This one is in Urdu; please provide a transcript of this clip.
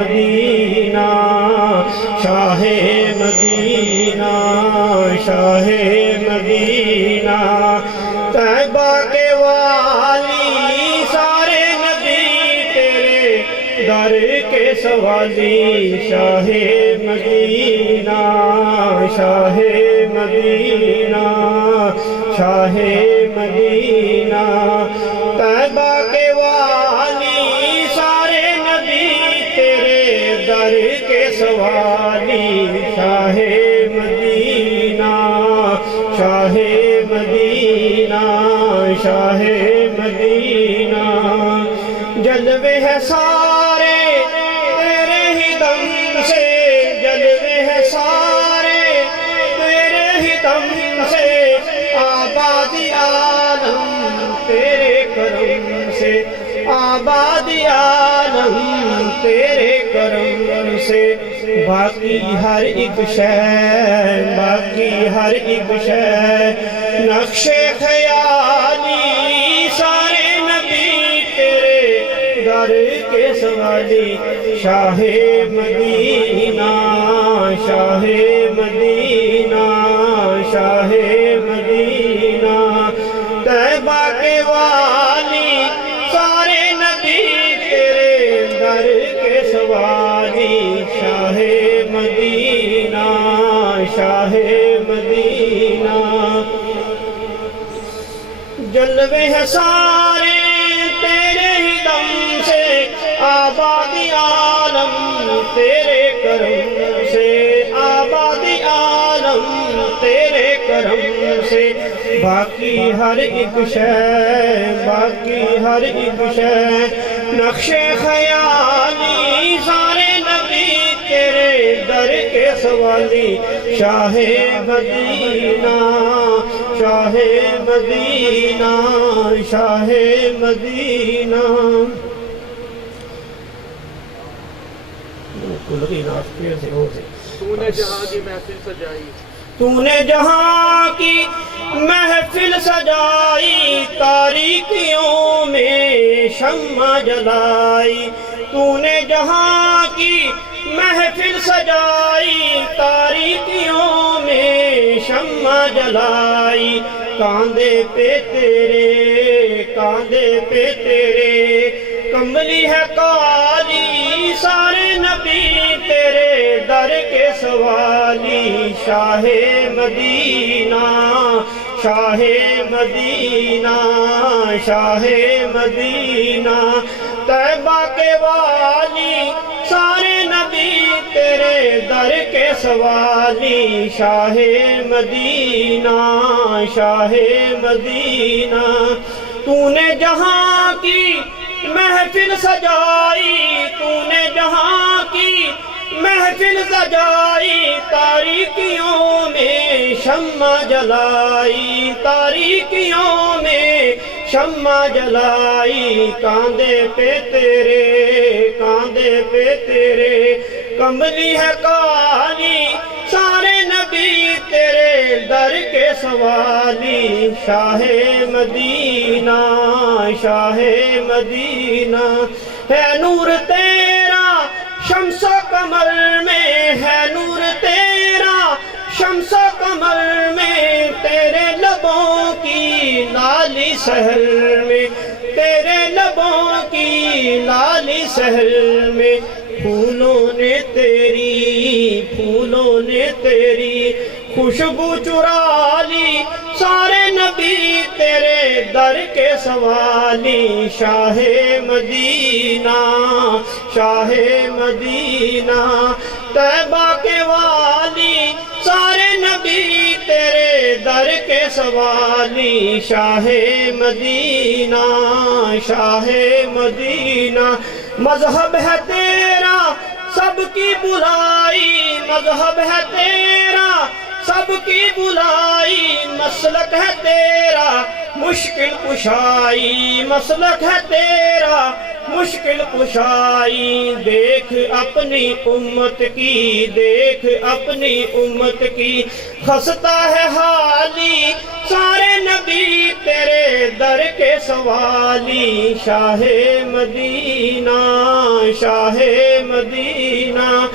مدینہ شاہ مدینہ شاہ مدینہ طیبہ کے والی سارے نبی تیرے در کے سوالی شاہ مدینہ شاہ مدینہ شاہ مدینہ طیبہ کے والی سارے نبی تیرے در کے سوالی شاہ مدینہ شاہ مدینہ شاہ مدینہ جلوے ہے سارے تیرے ہی دم سے جلوے ہے سارے تیرے ہی دم سے آبادی عالم تیرے کرم سے آبادی عالم تیرے کرم سے باقی ہر ایک شے باقی ہر ایک شے نقش خیالی سارے نبی تیرے در کے سوالی شاہ مدینہ شاہ مدینہ شاہ مدینہ طیبہ کے والی سارے نبی تیرے در کے سوالی شاہ مدینہ شاہ مدینہ جلوے ہیں سارے تیرے ہی دم سے آبادی عالم تیرے کرم سے آبادی عالم تیرے کرم سے باقی ہر ایک شے باقی ہر ایک شے نقش خیالی سارے نبی تیرے در کے سوالی شاہ مدینہ شاہ مدینہ شاہ مدینہ تو نے جہاں کی محفل سجائی تو نے جہاں کی محفل سجائی تاریکیوں میں شمع جلائی تو نے جہاں کی محفل سجائی تاریکیوں میں شمع جلائی کاندھے پہ تیرے کاندھے پہ تیرے کملی ہے کالی سارے نبی تیرے در کے سوالی شاہ مدینہ شاہ مدینہ شاہ مدینہ طیبہ کے والی سارے نبی تیرے در کے سوالی شاہ مدینہ شاہ مدینہ تو نے جہاں کی محفل سجائی تو نے جہاں کی محفل سجائی تاریکیوں میں شمع جلائی تاریکیوں میں شمع جلائی کاندھے پہ تیرے کملی ہے کالی سارے نبی تیرے در کے سوالی شاہ مدینہ شاہ مدینہ ہے نور تیرا شمس و قمر میں ہے نور تیرا شمس و قمر میں تیرے لبوں کی لالی سحر میں تیرے لبوں کی لالی سحر میں پھولوں نے تیری خوشبو چرا لی سارے نبی تیرے در کے سوالی شاہ مدینہ شاہ مدینہ طیبہ کے والی سارے نبی تیرے در کے سوالی شاہ مدینہ شاہ مدینہ مذہب ہے تیرا سب کی بلائی مذہب ہے تیرا سب کی بلائی مسلک ہے تیرا مشکل کشائی مسلک ہے تیرا مشکل کشائی دیکھ اپنی امت کی، دیکھ اپنی امت کی، خستہ ہے حالی سارے نبی تیرے در کے سوالی، شاہ مدینہ، شاہ مدینہ۔